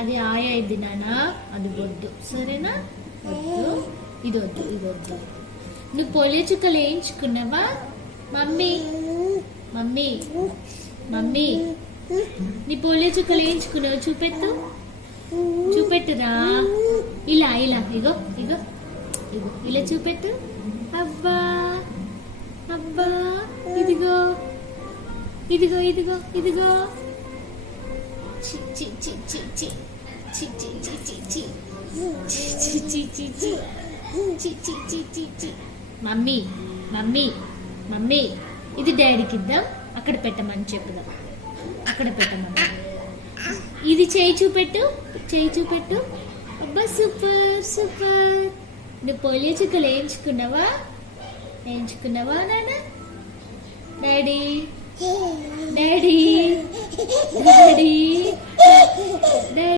అది ఆయ ఇది నానా, అది వద్దు సరేనా, వద్దు, ఇది వద్దు, ఇది వద్దు. నువ్వు పోలియో చుక్కలు వేయించుకున్నావా? మమ్మీ మమ్మీ మమ్మీ నీ పోలియో చుక్కలు వేయించుకున్నావు? చూపెట్టు, చూపెట్టురా. ఇలా ఇలా, ఇగో ఇగో ఇగో, ఇలా చూపెట్టు. అబ్బా అబ్బా, ఇదిగో ఇదిగో ఇదిగో ఇదిగో. చి చి చి చి చి చి చి చి చి చి చి చి చి చి చి చి చి చి చి. మమ్మీ మమ్మీ మమ్మీ, ఇది డాడీకి ఇద్దాం, అక్కడ పెట్టమని చెప్పుదాం, అక్కడ పెట్టమని. ఇది చేయి చూపెట్టు, చేయి చూపెట్టు. అబ్బా సూపర్ సూపర్. నువ్వు పోలియో చుక్కలు వేయించుకున్నావా? వేయించుకున్నావా నాన్న? Daddy daddy daddy daddy.